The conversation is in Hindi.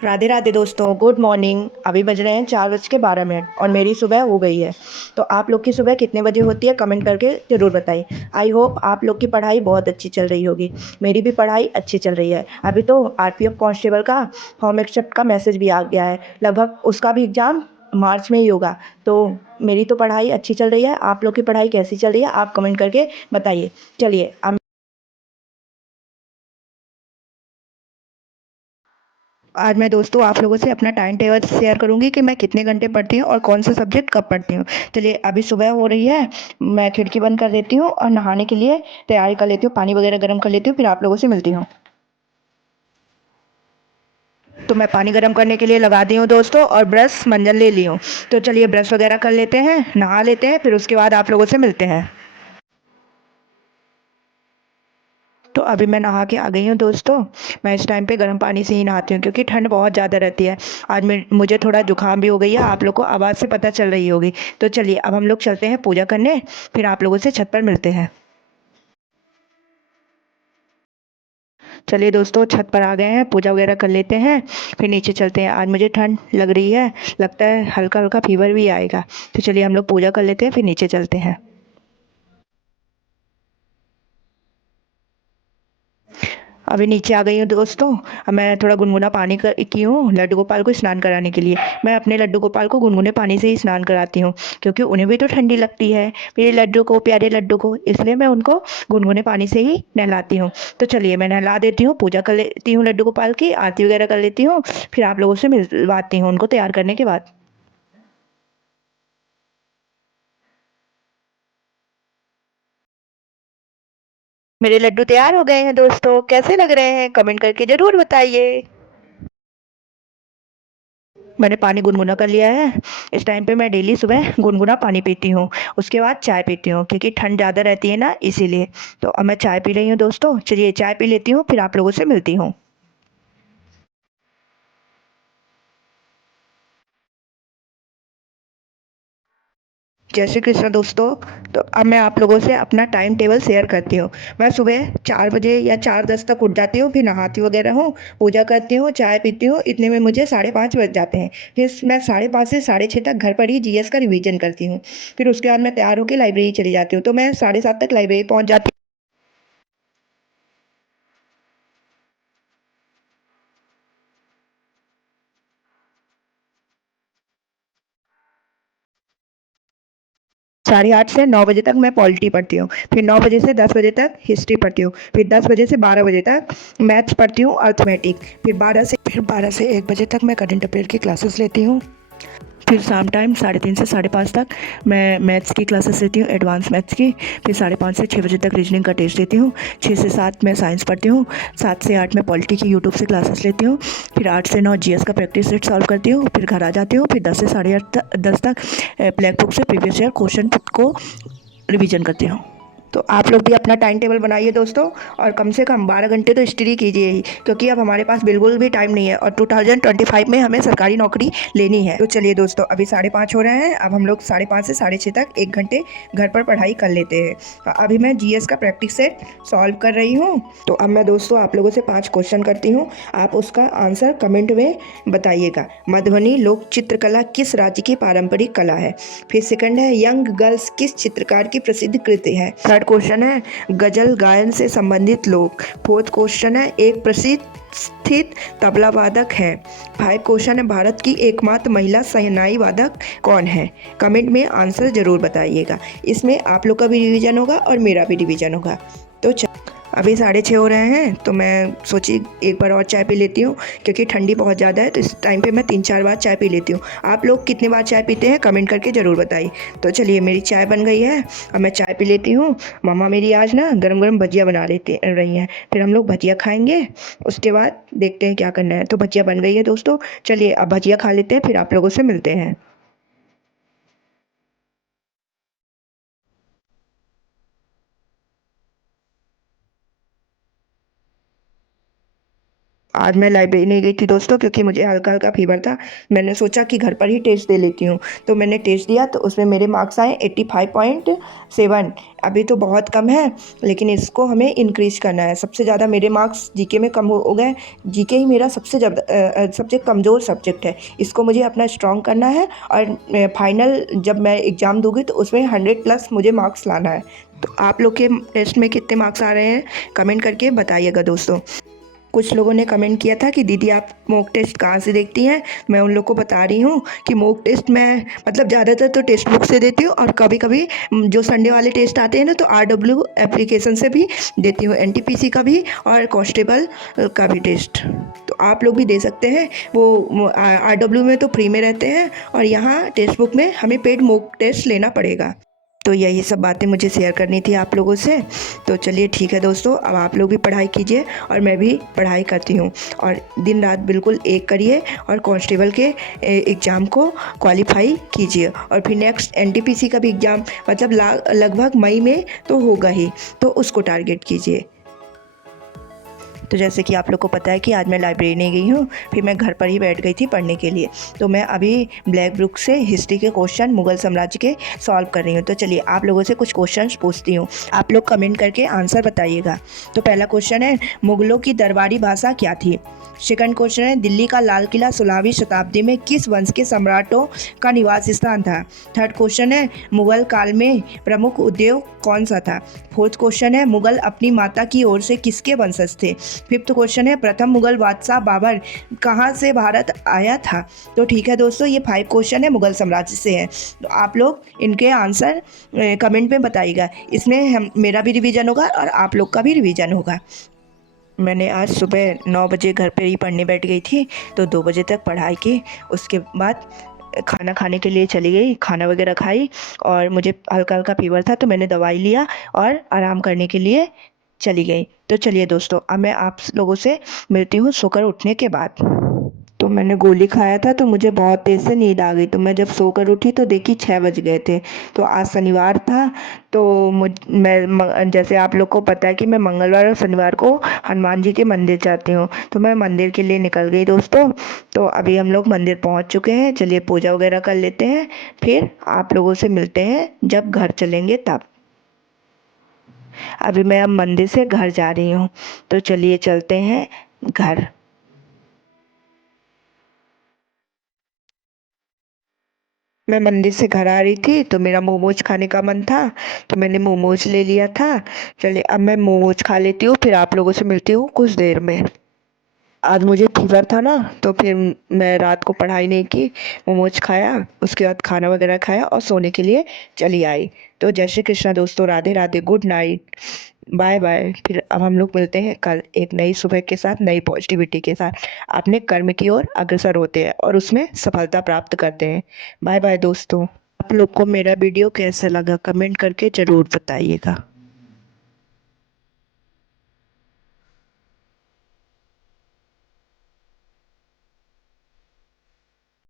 राधे राधे दोस्तों, गुड मॉर्निंग। अभी बज रहे हैं 4:12 और मेरी सुबह हो गई है। तो आप लोग की सुबह कितने बजे होती है कमेंट करके ज़रूर बताइए। आई होप आप लोग की पढ़ाई बहुत अच्छी चल रही होगी। मेरी भी पढ़ाई अच्छी चल रही है। अभी तो आरपीएफ कांस्टेबल का फॉर्म एक्सेप्ट का मैसेज भी आ गया है। लगभग उसका भी एग्ज़ाम मार्च में ही होगा। तो मेरी तो पढ़ाई अच्छी चल रही है। आप लोग की पढ़ाई कैसी चल रही है आप कमेंट करके बताइए। चलिए अब आज मैं दोस्तों आप लोगों से अपना टाइम टेबल शेयर करूंगी कि मैं कितने घंटे पढ़ती हूँ और कौन सा सब्जेक्ट कब पढ़ती हूँ। चलिए अभी सुबह हो रही है। मैं खिड़की बंद कर देती हूँ और नहाने के लिए तैयारी कर लेती हूँ, पानी वगैरह गर्म कर लेती हूँ, फिर आप लोगों से मिलती हूँ। तो मैं पानी गर्म करने के लिए लगा दी हूँ दोस्तों और ब्रश मंजन ले ली हूँ। तो चलिए ब्रश वगैरह कर लेते हैं, नहा लेते हैं, फिर उसके बाद आप लोगों से मिलते हैं। तो अभी मैं नहा के आ गई हूँ दोस्तों। मैं इस टाइम पे गर्म पानी से ही नहाती हूँ क्योंकि ठंड बहुत ज़्यादा रहती है। आज मुझे थोड़ा जुकाम भी हो गई है, आप लोग को आवाज़ से पता चल रही होगी। तो चलिए अब हम लोग चलते हैं पूजा करने, फिर आप लोगों से छत पर मिलते हैं। चलिए दोस्तों छत पर आ गए हैं, पूजा वगैरह कर लेते हैं, फिर नीचे चलते हैं। आज मुझे ठंड लग रही है, लगता है हल्का हल्का फीवर भी आएगा। तो चलिए हम लोग पूजा कर लेते हैं, फिर नीचे चलते हैं। अभी नीचे आ गई हूँ दोस्तों। अब मैं थोड़ा गुनगुना पानी की हूँ लड्डू गोपाल को स्नान कराने के लिए। मैं अपने लड्डू गोपाल को गुनगुने पानी से ही स्नान कराती हूँ क्योंकि उन्हें भी तो ठंडी लगती है, मेरे लड्डू को, प्यारे लड्डू को, इसलिए मैं उनको गुनगुने पानी से ही नहलाती हूँ। तो चलिए मैं नहला देती हूँ, पूजा कर लेती हूँ लड्डू गोपाल की, आरती वगैरह कर लेती हूँ, फिर आप लोगों से मिलवाती हूँ उनको तैयार करने के बाद। मेरे लड्डू तैयार हो गए हैं दोस्तों, कैसे लग रहे हैं कमेंट करके जरूर बताइए। मैंने पानी गुनगुना कर लिया है। इस टाइम पे मैं डेली सुबह गुनगुना पानी पीती हूँ, उसके बाद चाय पीती हूँ क्योंकि ठंड ज़्यादा रहती है ना, इसीलिए। तो अब मैं चाय पी रही हूँ दोस्तों। चलिए चाय पी लेती हूँ, फिर आप लोगों से मिलती हूँ। जय श्री कृष्ण दोस्तों। तो अब मैं आप लोगों से अपना टाइम टेबल शेयर करती हूँ। मैं सुबह 4 बजे या 4:10 तक उठ जाती हूँ, फिर नहाती वगैरह हूँ, पूजा करती हूँ, चाय पीती हूँ, इतने में मुझे 5:30 बज जाते हैं। फिर मैं 5:30 से 6:30 तक घर पर ही जीएस का रिवीजन करती हूँ। फिर उसके बाद मैं तैयार होकर लाइब्रेरी चली जाती हूँ। तो मैं 7:30 तक लाइब्रेरी पहुँच जाती 8:30 से 9 बजे तक मैं पॉलिटी पढ़ती हूँ। फिर 9 बजे से 10 बजे तक हिस्ट्री पढ़ती हूँ। फिर 10 बजे से 12 बजे तक मैथ्स पढ़ती हूँ, अर्थमेटिक। फिर 12 से 1 बजे तक मैं करंट अफेयर की क्लासेस लेती हूँ। फिर शाम टाइम 3:30 से 5:30 तक मैं मैथ्स की क्लासेस लेती हूँ, एडवांस मैथ्स की। फिर 5:30 से 6 बजे तक रीजनिंग का टेस्ट देती हूँ। 6 से 7 मैं साइंस पढ़ती हूँ। 7 से 8 मैं पॉलिटी की यूट्यूब से क्लासेस लेती हूँ। फिर 8 से 9 जीएस का प्रैक्टिस सेट सॉल्व करती हूँ। फिर घर आ जाती हूँ। फिर 10 से 8:30 तक ब्लैक बुक से प्रीवियस ईयर क्वेश्चन को रिवीजन करती हूँ। तो आप लोग भी अपना टाइम टेबल बनाइए दोस्तों, और कम से कम 12 घंटे तो स्टडी कीजिए ही, क्योंकि अब हमारे पास बिल्कुल भी टाइम नहीं है और 2025 में हमें सरकारी नौकरी लेनी है। तो चलिए दोस्तों अभी 5:30 हो रहे हैं, अब हम लोग 5:30 से 6:30 तक 1 घंटे घर पर पढ़ाई कर लेते हैं। अभी मैं जीएस का प्रैक्टिस सेट सॉल्व कर रही हूँ। तो अब मैं दोस्तों आप लोगों से 5 क्वेश्चन करती हूँ, आप उसका आंसर कमेंट में बताइएगा। मधुबनी लोक चित्रकला किस राज्य की पारंपरिक कला है? फिर सेकंड है, यंग गर्ल्स किस चित्रकार की प्रसिद्ध कृति है? थर्ड क्वेश्चन है, गजल गायन से संबंधित लोग। फोर्थ क्वेश्चन है, एक प्रसिद्ध स्थित तबला वादक है। 5 क्वेश्चन है, भारत की एकमात्र महिला शहनाई वादक कौन है? कमेंट में आंसर जरूर बताइएगा। इसमें आप लोग का भी रिवीजन होगा और मेरा भी रिवीजन होगा। तो अभी 6:30 हो रहे हैं, तो मैं सोची एक बार और चाय पी लेती हूँ क्योंकि ठंडी बहुत ज़्यादा है। तो इस टाइम पे मैं 3-4 बार चाय पी लेती हूँ। आप लोग कितनी बार चाय पीते हैं कमेंट करके ज़रूर बताइए। तो चलिए मेरी चाय बन गई है, अब मैं चाय पी लेती हूँ। मम्मा मेरी आज ना गरम गरम भजिया बना लेती रही हैं, फिर हम लोग भजिया खाएंगे। उसके बाद देखते हैं क्या करना है। तो भजिया बन गई है दोस्तों, चलिए अब भजिया खा लेते हैं, फिर आप लोगों से मिलते हैं। आज मैं लाइब्रेरी नहीं गई थी दोस्तों, क्योंकि मुझे हल्का हल्का फीवर था। मैंने सोचा कि घर पर ही टेस्ट दे लेती हूँ। तो मैंने टेस्ट दिया तो उसमें मेरे मार्क्स आए 85.7। अभी तो बहुत कम है, लेकिन इसको हमें इंक्रीज करना है। सबसे ज़्यादा मेरे मार्क्स जीके में कम हो गए। जीके ही मेरा सबसे ज़्यादा सबसे कमज़ोर सब्जेक्ट है। इसको मुझे अपना स्ट्रॉन्ग करना है, और फाइनल जब मैं एग्ज़ाम दूंगी तो उसमें 100+ मुझे मार्क्स लाना है। तो आप लोग के टेस्ट में कितने मार्क्स आ रहे हैं, कमेंट करके बताइएगा दोस्तों। कुछ लोगों ने कमेंट किया था कि दीदी आप मॉक टेस्ट कहाँ से देखती हैं। मैं उन लोग को बता रही हूँ कि मॉक टेस्ट मैं मतलब ज़्यादातर तो टेक्स्ट बुक से देती हूँ, और कभी कभी जो संडे वाले टेस्ट आते हैं ना, तो RW एप्लीकेशन से भी देती हूँ, NTPC का भी और कांस्टेबल का भी टेस्ट। तो आप लोग भी दे सकते हैं। वो RW में तो फ्री में रहते हैं, और यहाँ टेक्स्ट बुक में हमें पेड मॉक टेस्ट लेना पड़ेगा। तो यही सब बातें मुझे शेयर करनी थी आप लोगों से। तो चलिए ठीक है दोस्तों, अब आप लोग भी पढ़ाई कीजिए और मैं भी पढ़ाई करती हूँ, और दिन रात बिल्कुल एक करिए और कांस्टेबल के एग्ज़ाम को क्वालिफाई कीजिए। और फिर नेक्स्ट NTPC का भी एग्ज़ाम मतलब लगभग मई में तो होगा ही, तो उसको टारगेट कीजिए। तो जैसे कि आप लोग को पता है कि आज मैं लाइब्रेरी नहीं गई हूँ, फिर मैं घर पर ही बैठ गई थी पढ़ने के लिए। तो मैं अभी ब्लैक बुक से हिस्ट्री के क्वेश्चन मुगल साम्राज्य के सॉल्व कर रही हूँ। तो चलिए आप लोगों से कुछ क्वेश्चंस पूछती हूँ, आप लोग कमेंट करके आंसर बताइएगा। तो पहला क्वेश्चन है, मुगलों की दरबारी भाषा क्या थी। सेकंड क्वेश्चन है, दिल्ली का लाल किला 16वीं शताब्दी में किस वंश के सम्राटों का निवास स्थान था। थर्ड क्वेश्चन है, मुगल काल में प्रमुख उद्योग कौन सा था। फोर्थ क्वेश्चन है, मुगल अपनी माता की ओर से किसके वंशज थे। फिफ्थ क्वेश्चन है, प्रथम मुगल बादशाह बाबर कहाँ से भारत आया था। तो ठीक है दोस्तों, ये 5 क्वेश्चन है मुगल साम्राज्य से हैं। तो आप लोग इनके आंसर कमेंट में बताइएगा। इसमें हम मेरा भी रिवीजन होगा और आप लोग का भी रिवीजन होगा। मैंने आज सुबह 9 बजे घर पे ही पढ़ने बैठ गई थी, तो 2 बजे तक पढ़ाई की। उसके बाद खाना खाने के लिए चली गई, खाना वगैरह खाई, और मुझे हल्का हल्का फीवर था तो मैंने दवाई लिया और आराम करने के लिए चली गई। तो चलिए दोस्तों, अब मैं आप लोगों से मिलती हूँ सोकर उठने के बाद। तो मैंने गोली खाया था, तो मुझे बहुत तेज़ से नींद आ गई। तो मैं जब सोकर उठी तो देखी 6 बज गए थे। तो आज शनिवार था, तो जैसे आप लोग को पता है कि मैं मंगलवार और शनिवार को हनुमान जी के मंदिर जाती हूँ, तो मैं मंदिर के लिए निकल गई दोस्तों। तो अभी हम लोग मंदिर पहुँच चुके हैं। चलिए पूजा वगैरह कर लेते हैं, फिर आप लोगों से मिलते हैं जब घर चलेंगे तब। अभी मैं अब मंदिर से घर जा रही हूँ, तो चलिए चलते हैं घर। मैं मंदिर से घर आ रही थी तो मेरा मोमोज खाने का मन था, तो मैंने मोमोज ले लिया था। चलिए अब मैं मोमोज खा लेती हूँ, फिर आप लोगों से मिलती हूँ कुछ देर में। आज मुझे फीवर था ना, तो फिर मैं रात को पढ़ाई नहीं की, मोमोज खाया, उसके बाद खाना वगैरह खाया और सोने के लिए चली आई। तो जय श्री कृष्णा दोस्तों, Radhe Radhe, good night, bye bye. फिर अब हम लोग मिलते हैं कल एक नई सुबह के साथ, नई पॉजिटिविटी के साथ। अपने कर्म की ओर अग्रसर होते हैं और उसमें सफलता प्राप्त करते हैं। बाय बाय दोस्तों। आप लोग को मेरा वीडियो कैसा लगा कमेंट करके ज़रूर बताइएगा।